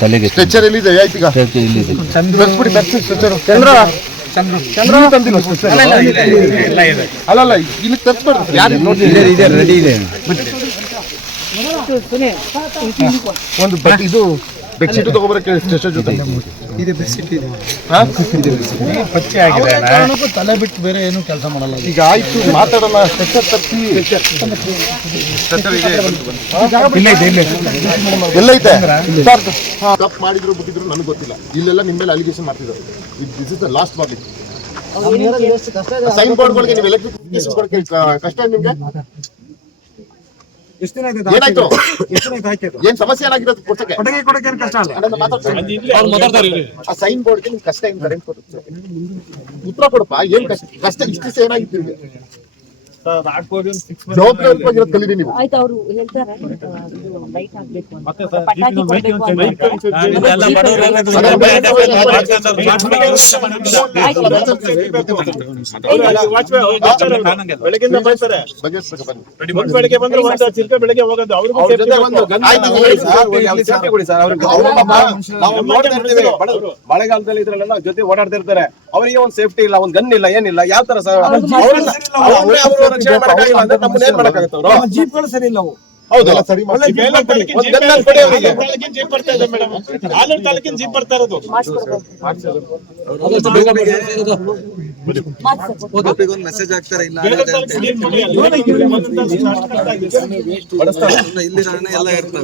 ತಲೆಗೆ ಸ್ಟ್ರೆಚರ್ ಎಲ್ಲಿದೆ? ಆಯ್ತು ಈಗ ಸ್ಟ್ರೆಚರ್ ಇಲ್ಲಿದೆ ತರ್ಸ್ಬಿಡಿ ತರ್ಸಿ ಸ್ಟ್ರೆಚರ್ ಚಂದ್ರ. ಚಂದ್ರ. ತಂದಿಲ್ಲ ಸ್ಟ್ರೆಚರ್ ಅಲ್ಲಲ್ಲ ಇಲ್ಲಿ ತರ್ಸ್ಬೇಡ್ರಿ ಯಾರು ನೋಡಿ ಇದೆ ರೆಡಿ ಇದೆ. ಒಂದು ಬಟ್ ಇದು ಬೆಡ್ಶೀಟ್ ತಗೋಬರಕ್ಕೆ ಸ್ಟ್ರೆಚರ್ ಜೊತೆ. ಹಾ? ಪಚ್ಚೆ ಆಗಿದೆ ತಲೆ ಬಿಟ್ಟು ಬೇರೆ ಏನು ಕೆಲಸ ಮಾಡಲ್ಲ. ಈಗ ಆಯ್ತು ಮಾತಾಡೋಣ ಸ್ಟ್ರೆಚರ್ ಇಲ್ಲ ಇದೆ. ಇಲ್ಲೇ ಇದೆ ಇಲ್ಲೇ ಎಲ್ಲೈತೆ ತಪ್ಪು ಮಾಡಿದ್ರು ಬಿಟ್ಟಿದ್ರು ನನಗೆ ಗೊತ್ತಿಲ್ಲ. ಇಲ್ಲೆಲ್ಲ ನಿಮ್ಮ ಮೇಲೆ ಅಲಿಗೇಷನ್ ಮಾಡ್ತಿದ್ದಾರೆ. This is the last warning sign ಬೋರ್ಡ್ಗಳಿಗೆ ನೀವು ಎಲೆಕ್ಟ್ರಿಕ್ ಕಷ್ಟ ನಿಮ್ಗೆ ಎಷ್ಟು ದಿನ ಆಯ್ತು ಏನಾಯ್ತು? ಎಷ್ಟು ದಿನ ಆಯ್ತು ಆಯ್ತು ಏನ್ ಸಮಸ್ಯೆ ಏನಾಗಿರೋದು ಕೊಡ್ಸಕ್ಕೆ? ಕೊಡುಗೆ ಕೊಡಕ್ಕೆ ಏನು ಕಷ್ಟ ಅಲ್ಲ ಸೈನ್ ಬೋರ್ಡ್ ನಿಮ್ಗೆ ಕಷ್ಟ ಏನ್ ಕರೆಂಟ್ ಕೊಡುತ್ತೆ? ಉತ್ತರ ಕೊಡಪ್ಪ ಏನ್ ಕಷ್ಟ? ಕಷ್ಟ ಇಷ್ಟು ಏನಾಗಿತ್ತು ನಿಮ್ಗೆ ಜವಾಬ್ದಾರಿಯಾಗಿರೋದು ಕಲೀರಿ ನೀವು ಆಯ್ತು ಅವರು ಹೇಳ್ತಾರೆ ಲೈಟ್ ಹಾಕ್ಬೇಕು ಅಂತ ಪಟಾಕಿ ಕೊಡ್ಬೇಕು ಅಂತ ಬೆಳಗಿಂದ ಬೈತಾರೆ ಬಗೆಹರಿಸ್ಬೇಕು ಬನ್ನಿ ಒಂದ್ ಬೆಳಿಗ್ಗೆ ಬಂದ್ರೆ ಒಂದ್ ಚಿಲ್ಕೆ ಬೆಳಿಗ್ಗೆ ಹೋಗೋದು ಅವ್ರಿಗೂ ಮಳೆಗಾಲದಲ್ಲಿ ಇದ್ರಲ್ಲೆಲ್ಲ ಜೊತೆ ಓಡಾಡ್ತಿರ್ತಾರೆ ಅವರಿಗೆ ಒಂದು ಸೇಫ್ಟಿ ಇಲ್ಲ ಒಂದು ಗನ್ ಇಲ್ಲ ಏನಿಲ್ಲ ಯಾವ ತರ ಸರ್ ಜೀಪ್ಗಳು ಸರಿ ಇಲ್ಲ ಅವು. ತಾಲೂಕಿನ ಜೀಪ್ ಬರ್ತಾ ಮೆಸೇಜ್ ಆಗ್ತಾರೆ ಇಲ್ಲ ಬೇಲೂರು ಎಲ್ಲ ಜೀಪ್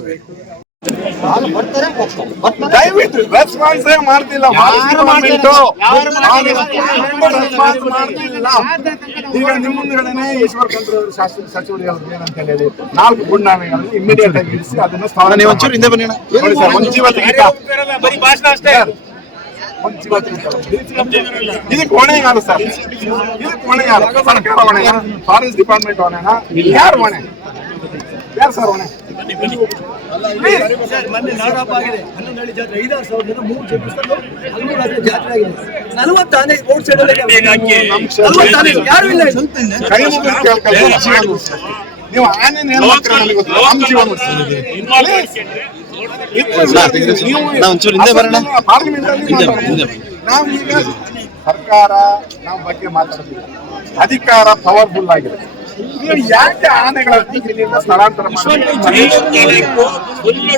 ಆಗಿದೆ. ಇಲ್ಲಿ ಎಲ್ಲ ಇರ್ತವೆ ದಯವಿಟ್ಟು ರೆಸ್ಪಾನ್ಸೇ ಮಾಡ್ತಿಲ್ಲ. ಮಾಡ್ತಿಲ್ಲ? ಈಗ ನಿಮ್ಮ ಮುಂದ್ಗಡೆನೆ ಈಶ್ವರ್ ಖಂಡ್ರೆ ಅವರು ಶಾಸಕ ಸಚಿವರಿಗೆ ಅವ್ರು ಏನಂತ ಹೇಳಿ ನಾಲ್ಕು ಗುಂಡಾಮೆಗಳನ್ನು ಇಮಿಡಿಯೇಟ್ ಆಗಿ ಇರಿಸಿ ಅದನ್ನ ಸ್ಥಾನ ಒಂಚೂರು ಹಿಂದೆ ಬನ್ನಿ ನೋಡಿ ಸರ್ ಒಂದು ಜೀವ ಬರೀ ಭಾಷಣ ಅಷ್ಟೇ. ಒಂದು ಜೀವ ಇದಕ್ಕೆ ಹೊಣೆ ಯಾರು ಸರ್. ಇದಕ್ಕೆ ಹೊಣೆ ಯಾರು ಸರ್ಕಾರ ಹೊಣೆ. ಫಾರೆಸ್ಟ್ ಡಿಪಾರ್ಟ್ಮೆಂಟ್ ಹೊಣೆನಾ? ಯಾರು ಹೊಣೆ? ಯಾರು ಸರ್ ಹೊಣೆ? ಸರ್ ಮೊನ್ನೆ ನಾಡಹಬ್ಬ ಆಗಿದೆ. ಹನ್ನೊಂದಳ್ಳಿ ಜಾತ್ರೆ ಐದಾರು ಜನ ಮೂರು ಹನ್ನೊಂದು ಜಾತ್ರೆ ಆಗಿದೆ. ಸೈಡ್ ಯಾರು ಇಲ್ಲ. ಕೈ ನೀವು ಆನೆ ಈಗ ಸರ್ಕಾರ ನಮ್ಮ ಬಗ್ಗೆ ಮಾತಾಡ್ತೀವಿ. ಅಧಿಕಾರ ಪವರ್ಫುಲ್ ಆಗಿದೆ. ಯಾಕೆ ಆನೆಗಳ ಇಲ್ಲಿಂದ ಸ್ಥಳಾಂತರ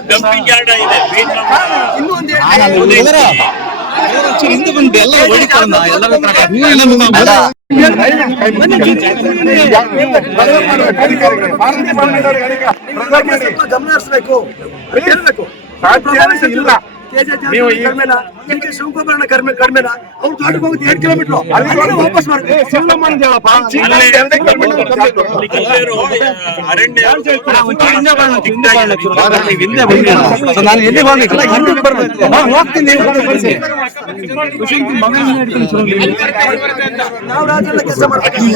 ಡಂಪಿಂಗ್ ಯಾರ್ಡ್ ಇದೆ. ಹಿಂದೆ ಬಂದು ಎಲ್ಲ ಹೊಡಿತಾರಣ್ಣ ಎಲ್ಲರ ಗಮನ ಹರಿಸಬೇಕು. ಸಾಧ್ಯ ಇಲ್ಲ. ನೀವು ಈ- ಕಡಿಮೆನಾ ನಿಮ್ಗೆ ಶಿವಕುಮಾರನ ಕಡಿಮೆ ಕಡಿಮೆನಾ ಅವ್ರು ತೋಟಕ್ಕೆ ಹೋಗುತ್ತೆ ಎರಡು ಕಿಲೋಮೀಟರ್ ಅಲ್ಲಿಂದ ವಾಪಸ್ ಮಾಡ್ಬೇಕು ನಾನು ಎಲ್ಲಿ ಹೋಗ್ತೀನಿ ನಾವು ಕೆಲಸ ಮಾಡ್ತೀವಿ.